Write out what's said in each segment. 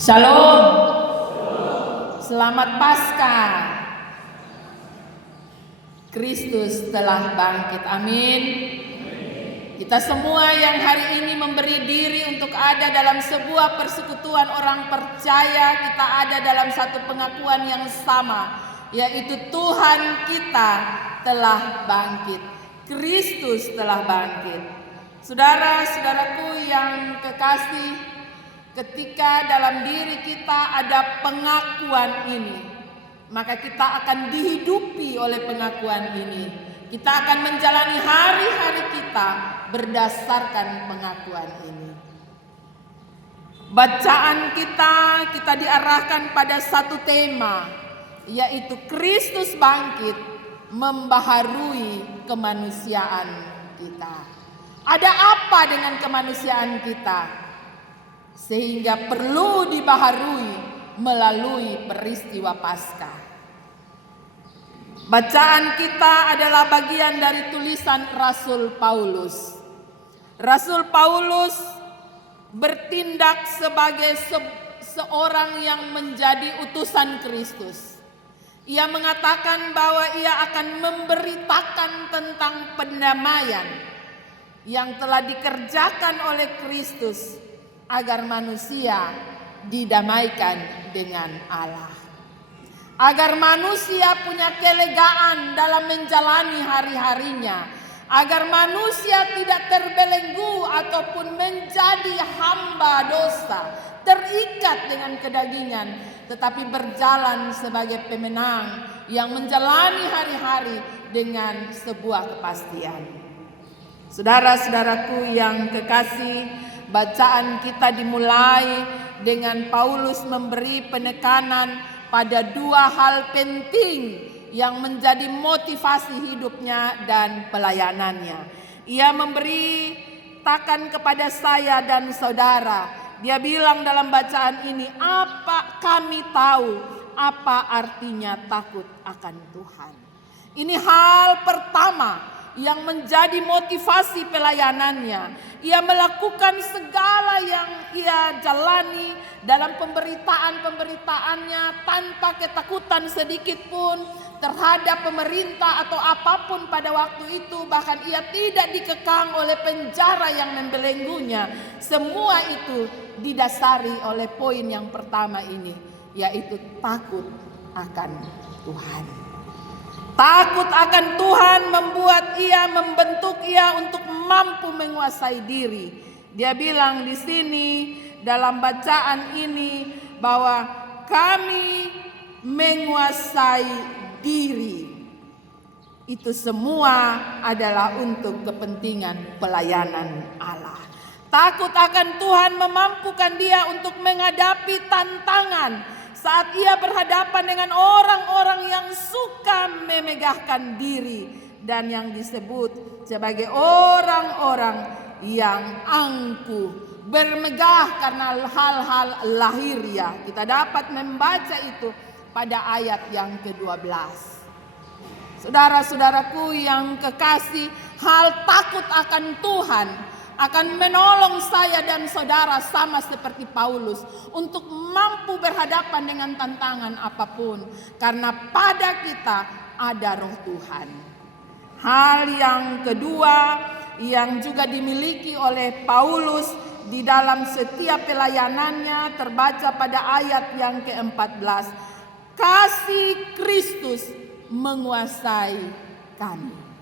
Shalom. Selamat Paskah. Kristus telah bangkit. Amin. Kita semua yang hari ini memberi diri untuk ada dalam sebuah persekutuan orang percaya, kita ada dalam satu pengakuan yang sama, yaitu Tuhan kita telah bangkit. Kristus telah bangkit. Saudara-saudaraku yang kekasih, ketika dalam diri kita ada pengakuan ini, maka kita akan dihidupi oleh pengakuan ini. Kita akan menjalani hari-hari kita berdasarkan pengakuan ini. Bacaan kita diarahkan pada satu tema, yaitu Kristus bangkit membaharui kemanusiaan kita. Ada apa dengan kemanusiaan kita sehingga perlu dibaharui melalui peristiwa Paskah? Bacaan kita adalah bagian dari tulisan Rasul Paulus. Rasul Paulus bertindak sebagai seorang yang menjadi utusan Kristus. Ia mengatakan bahwa ia akan memberitakan tentang pendamaian yang telah dikerjakan oleh Kristus agar manusia didamaikan dengan Allah. Agar manusia punya kelegaan dalam menjalani hari-harinya. Agar manusia tidak terbelenggu ataupun menjadi hamba dosa, terikat dengan kedagingan, tetapi berjalan sebagai pemenang yang menjalani hari-hari dengan sebuah kepastian. Saudara-saudaraku yang kekasih, bacaan kita dimulai dengan Paulus memberi penekanan pada dua hal penting yang menjadi motivasi hidupnya dan pelayanannya. Ia memberitakan kepada saya dan saudara, dia bilang dalam bacaan ini, apa kami tahu apa artinya takut akan Tuhan. Ini hal pertama yang menjadi motivasi pelayanannya. Ia melakukan segala yang ia jalani dalam pemberitaan-pemberitaannya tanpa ketakutan sedikit pun terhadap pemerintah atau apapun pada waktu itu. Bahkan ia tidak dikekang oleh penjara yang membelenggunya. Semua itu didasari oleh poin yang pertama ini, yaitu takut akan Tuhan. Takut akan Tuhan membentuk ia untuk mampu menguasai diri. Dia bilang di sini dalam bacaan ini bahwa kami menguasai diri. Itu semua adalah untuk kepentingan pelayanan Allah. Takut akan Tuhan memampukan dia untuk menghadapi tantangan saat ia berhadapan dengan orang-orang yang suka memegahkan diri dan yang disebut sebagai orang-orang yang angkuh, bermegah karena hal-hal lahiriah. Kita dapat membaca itu pada ayat yang ke-12. Saudara-saudaraku yang kekasih, hal takut akan Tuhan akan menolong saya dan saudara sama seperti Paulus untuk mampu berhadapan dengan tantangan apapun, karena pada kita ada Roh Tuhan. Hal yang kedua yang juga dimiliki oleh Paulus di dalam setiap pelayanannya terbaca pada ayat yang ke-14. Kasih Kristus menguasai kami.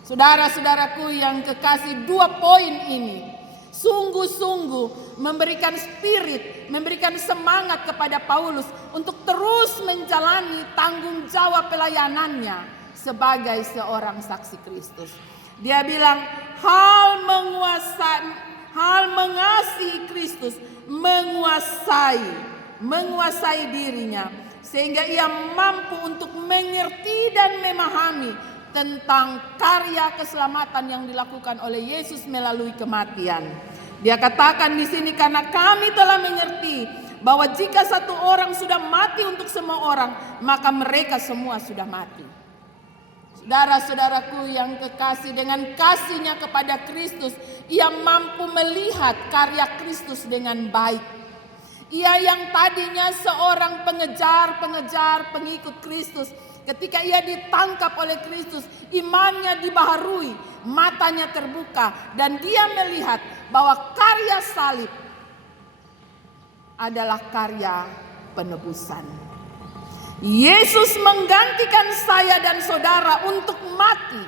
Saudara-saudaraku yang kekasih, dua poin ini sungguh-sungguh memberikan spirit, memberikan semangat kepada Paulus untuk terus menjalani tanggung jawab pelayanannya sebagai seorang saksi Kristus. Dia bilang hal mengasihi Kristus menguasai dirinya sehingga ia mampu untuk mengerti dan memahami tentang karya keselamatan yang dilakukan oleh Yesus melalui kematian. Dia katakan di sini, karena kami telah mengerti bahwa jika satu orang sudah mati untuk semua orang, maka mereka semua sudah mati. Saudara-saudaraku yang kekasih, dengan kasihnya kepada Kristus, ia mampu melihat karya Kristus dengan baik. Ia yang tadinya seorang pengejar pengikut Kristus, ketika ia ditangkap oleh Kristus, imannya dibaharui, matanya terbuka, dan dia melihat bahwa karya salib adalah karya penebusan. Yesus menggantikan saya dan saudara untuk mati,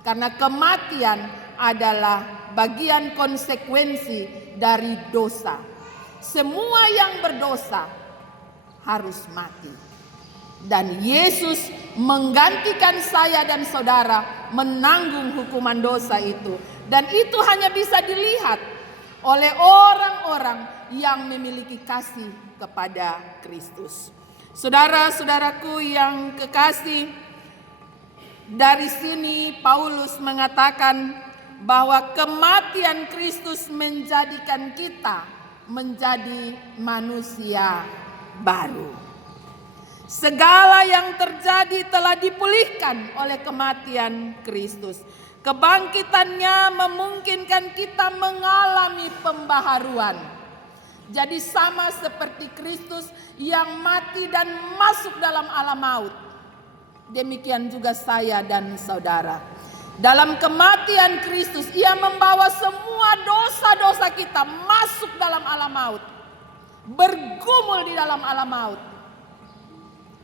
karena kematian adalah bagian konsekuensi dari dosa. Semua yang berdosa harus mati. Dan Yesus menggantikan saya dan saudara menanggung hukuman dosa itu. Dan itu hanya bisa dilihat oleh orang-orang yang memiliki kasih kepada Kristus. Saudara-saudaraku yang kekasih, dari sini Paulus mengatakan bahwa kematian Kristus menjadikan kita menjadi manusia baru. Segala yang terjadi telah dipulihkan oleh kematian Kristus. Kebangkitannya memungkinkan kita mengalami pembaharuan. Jadi sama seperti Kristus yang mati dan masuk dalam alam maut, demikian juga saya dan saudara. Dalam kematian Kristus, ia membawa semua dosa-dosa kita masuk dalam alam maut, bergumul di dalam alam maut,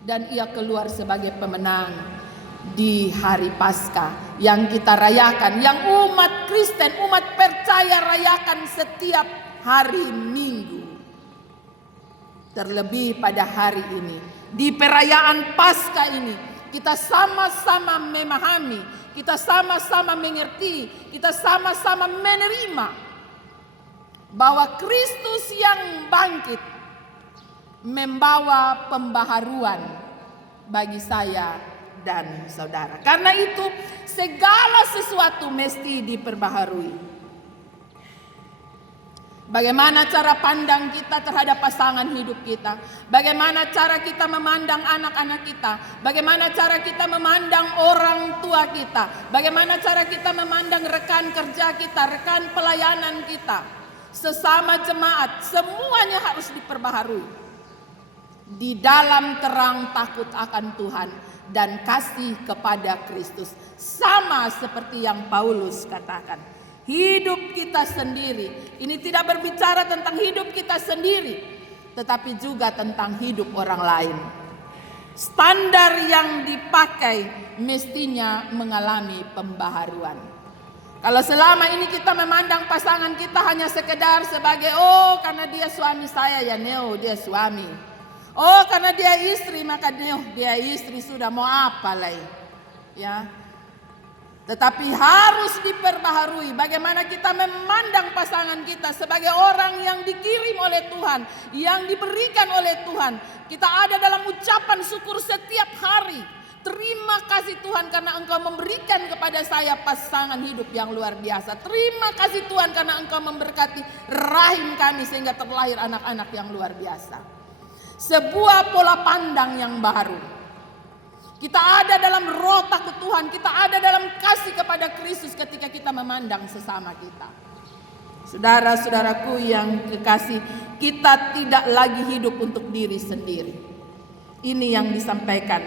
dan ia keluar sebagai pemenang di hari Paskah yang kita rayakan, yang umat Kristen, umat percaya rayakan setiap hari Minggu. Terlebih pada hari ini, di perayaan Paskah ini, kita sama-sama memahami, kita sama-sama mengerti, kita sama-sama menerima bahwa Kristus yang bangkit membawa pembaharuan bagi saya dan saudara. Karena itu segala sesuatu mesti diperbaharui. Bagaimana cara pandang kita terhadap pasangan hidup kita? Bagaimana cara kita memandang anak-anak kita? Bagaimana cara kita memandang orang tua kita? Bagaimana cara kita memandang rekan kerja kita, rekan pelayanan kita? Sesama jemaat, semuanya harus diperbaharui. Di dalam terang takut akan Tuhan dan kasih kepada Kristus. Sama seperti yang Paulus katakan. Hidup kita sendiri. Ini tidak berbicara tentang hidup kita sendiri, tetapi juga tentang hidup orang lain. Standar yang dipakai mestinya mengalami pembaharuan. Kalau selama ini kita memandang pasangan kita hanya sekedar sebagai, oh karena dia suami saya ya neo dia suami. Oh karena dia istri maka dia istri, sudah mau apa lagi. Ya. Tetapi harus diperbaharui bagaimana kita memandang pasangan kita sebagai orang yang dikirim oleh Tuhan, yang diberikan oleh Tuhan. Kita ada dalam ucapan syukur setiap hari. Terima kasih Tuhan karena Engkau memberikan kepada saya pasangan hidup yang luar biasa. Terima kasih Tuhan karena Engkau memberkati rahim kami sehingga terlahir anak-anak yang luar biasa. Sebuah pola pandang yang baru. Kita ada dalam roh takut Tuhan, kita ada dalam kasih kepada Kristus ketika kita memandang sesama kita. Saudara-saudaraku yang kekasih, kita tidak lagi hidup untuk diri sendiri. Ini yang disampaikan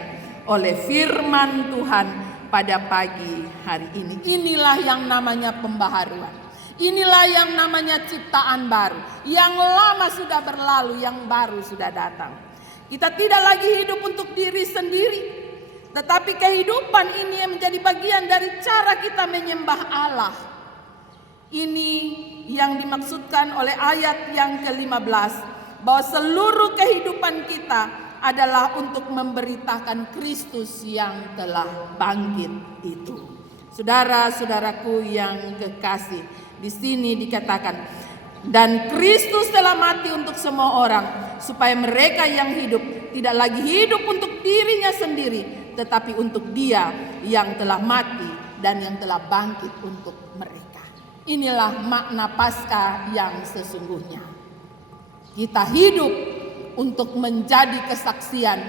oleh firman Tuhan pada pagi hari ini. Inilah yang namanya pembaharuan. Inilah yang namanya ciptaan baru. Yang lama sudah berlalu, yang baru sudah datang. Kita tidak lagi hidup untuk diri sendiri. Tetapi kehidupan ini yang menjadi bagian dari cara kita menyembah Allah. Ini yang dimaksudkan oleh ayat yang ke-15. Bahwa seluruh kehidupan kita adalah untuk memberitakan Kristus yang telah bangkit itu. Saudara-saudaraku yang kekasih, di sini dikatakan, dan Kristus telah mati untuk semua orang, supaya mereka yang hidup tidak lagi hidup untuk dirinya sendiri, tetapi untuk Dia yang telah mati dan yang telah bangkit untuk mereka. Inilah makna Paskah yang sesungguhnya. Kita hidup untuk menjadi kesaksian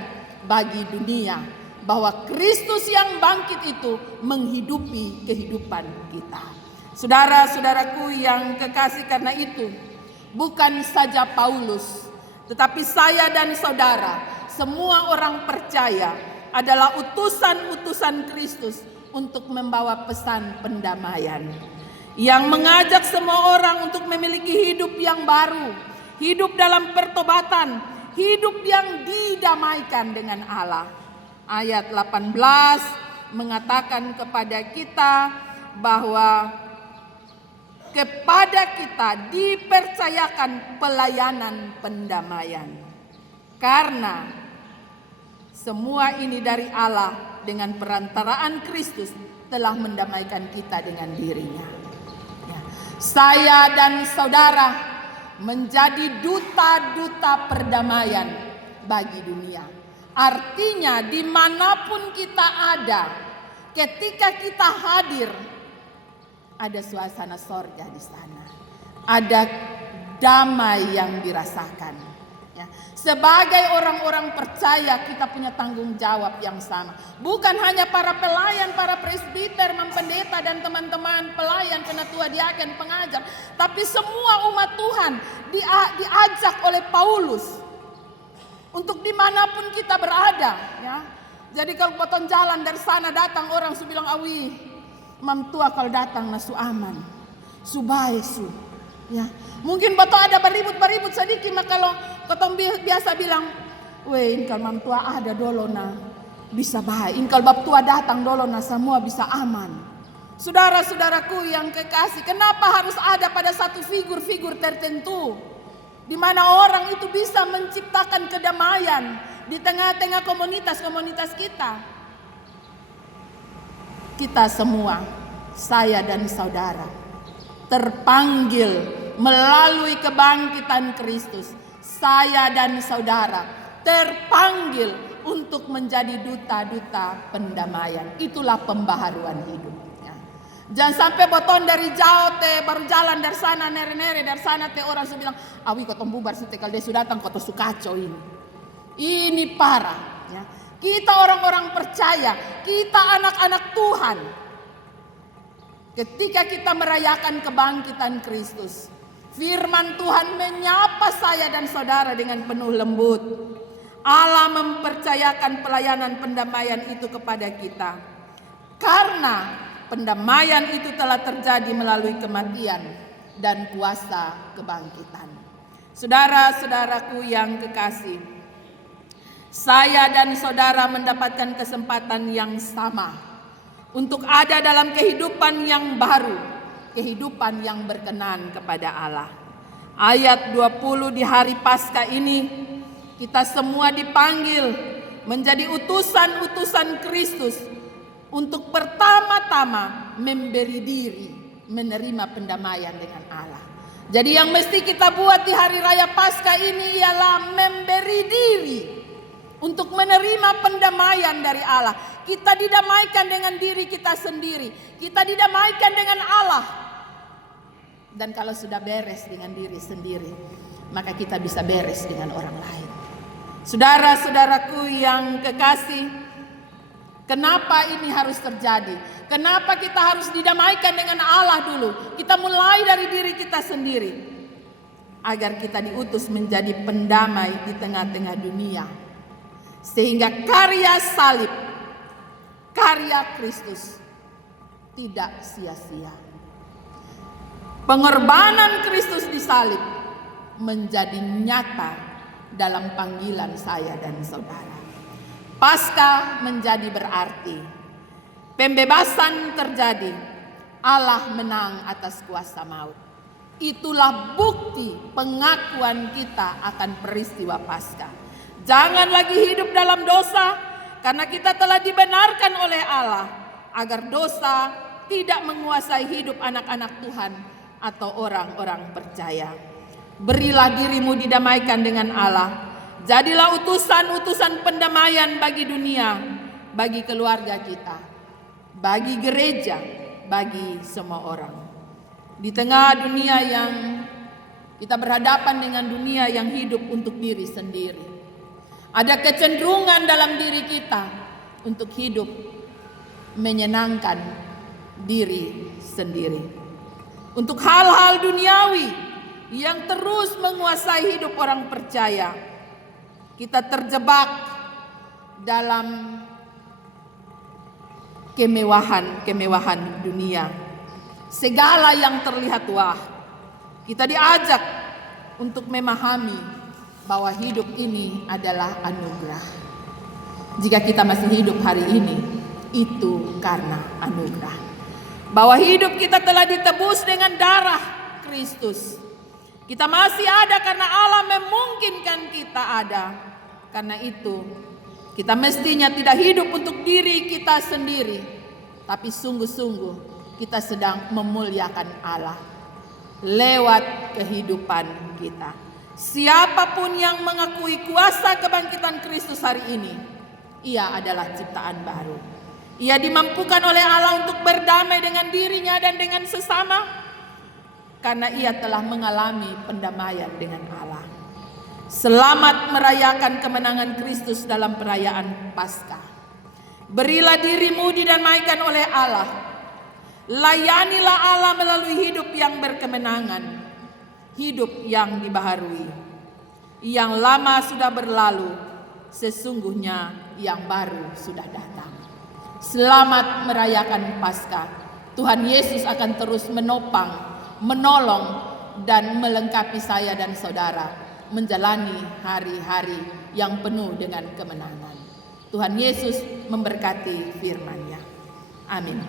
bagi dunia bahwa Kristus yang bangkit itu menghidupi kehidupan kita. Saudara-saudaraku yang kekasih, karena itu bukan saja Paulus Tetapi saya dan saudara, semua orang percaya, adalah utusan-utusan Kristus untuk membawa pesan pendamaian, yang mengajak semua orang untuk memiliki hidup yang baru, hidup dalam pertobatan, hidup yang didamaikan dengan Allah. Ayat 18 mengatakan kepada kita bahwa kepada kita dipercayakan pelayanan pendamaian. Karena semua ini dari Allah dengan perantaraan Kristus telah mendamaikan kita dengan dirinya. Ya. Saya dan saudara menjadi duta-duta perdamaian bagi dunia. Artinya dimanapun kita ada, ketika kita hadir, ada suasana sorga di sana. Ada damai yang dirasakan. Ya. Sebagai orang-orang percaya, kita punya tanggung jawab yang sama. Bukan hanya para pelayan, para presbiter, mempendeta dan teman-teman pelayan, penatua, diaken, pengajar. Tapi semua umat Tuhan diajak oleh Paulus untuk dimanapun kita berada. Ya. Jadi kalau potong jalan dari sana datang orang su bilang awi, mam tua kalau datang nasu aman, su bae su. Ya. Mungkin betul ada beribut sedikit, maka kalau kotong biasa bilang, weh inkal mam tua ada dolo na bisa baik, inkal bab tua datang dolo na semua bisa aman. Saudara-saudaraku yang kekasih, kenapa harus ada pada satu figur-figur tertentu, di mana orang itu bisa menciptakan kedamaian di tengah-tengah komunitas-komunitas kita? Kita semua, saya dan saudara, terpanggil melalui kebangkitan Kristus. Saya dan saudara terpanggil untuk menjadi duta-duta pendamaian. Itulah pembaharuan hidup. Ya. Jangan sampai boton dari jauh te baru jalan dari sana nere-nere dari sana te orang su bilang, awi kotong bubar su te kalau dia sudah datang kotong su kacau ini. Ini parah. Ya. Kita orang-orang percaya, kita anak-anak Tuhan. Ketika kita merayakan kebangkitan Kristus, firman Tuhan menyapa saya dan saudara dengan penuh lembut. Allah mempercayakan pelayanan pendamaian itu kepada kita. Karena pendamaian itu telah terjadi melalui kematian dan kuasa kebangkitan. Saudara-saudaraku yang kekasih, saya dan saudara mendapatkan kesempatan yang sama untuk ada dalam kehidupan yang baru, kehidupan yang berkenan kepada Allah. Ayat 20 di hari Paskah ini, kita semua dipanggil menjadi utusan-utusan Kristus untuk pertama-tama memberi diri, menerima pendamaian dengan Allah. Jadi yang mesti kita buat di hari raya Paskah ini ialah memberi diri untuk menerima pendamaian dari Allah. Kita didamaikan dengan diri kita sendiri. Kita didamaikan dengan Allah. Dan kalau sudah beres dengan diri sendiri, maka kita bisa beres dengan orang lain. Saudara-saudaraku yang kekasih, kenapa ini harus terjadi? Kenapa kita harus didamaikan dengan Allah dulu? Kita mulai dari diri kita sendiri, agar kita diutus menjadi pendamai di tengah-tengah dunia. Sehingga karya salib, karya Kristus tidak sia-sia. Pengorbanan Kristus di salib menjadi nyata dalam panggilan saya dan saudara. Paskah menjadi berarti pembebasan terjadi, Allah menang atas kuasa maut. Itulah bukti pengakuan kita akan peristiwa Paskah. Jangan lagi hidup dalam dosa, karena kita telah dibenarkan oleh Allah agar dosa tidak menguasai hidup anak-anak Tuhan atau orang-orang percaya. Berilah dirimu didamaikan dengan Allah. Jadilah utusan-utusan pendamaian bagi dunia, bagi keluarga kita, bagi gereja, bagi semua orang. Di tengah dunia yang kita berhadapan dengan dunia yang hidup untuk diri sendiri, ada kecenderungan dalam diri kita untuk hidup menyenangkan diri sendiri. Untuk hal-hal duniawi, yang terus menguasai hidup orang percaya. Kita terjebak dalam kemewahan dunia. Segala yang terlihat wah. Kita diajak untuk memahami bahwa hidup ini adalah anugerah. Jika kita masih hidup hari ini, itu karena anugerah. Bahwa hidup kita telah ditebus dengan darah Kristus. Kita masih ada karena Allah memungkinkan kita ada. Karena itu, kita mestinya tidak hidup untuk diri kita sendiri, tapi sungguh-sungguh kita sedang memuliakan Allah lewat kehidupan kita. Siapapun yang mengakui kuasa kebangkitan Kristus hari ini, ia adalah ciptaan baru. Ia dimampukan oleh Allah untuk berdamai dengan dirinya dan dengan sesama, karena ia telah mengalami pendamaian dengan Allah. Selamat merayakan kemenangan Kristus dalam perayaan Paskah. Berilah dirimu didamaikan oleh Allah. Layanilah Allah melalui hidup yang berkemenangan, hidup yang dibaharui. Yang lama sudah berlalu, sesungguhnya yang baru sudah datang. Selamat merayakan Paskah. Tuhan Yesus akan terus menopang, menolong, dan melengkapi saya dan saudara menjalani hari-hari yang penuh dengan kemenangan. Tuhan Yesus memberkati firman-Nya. Amin.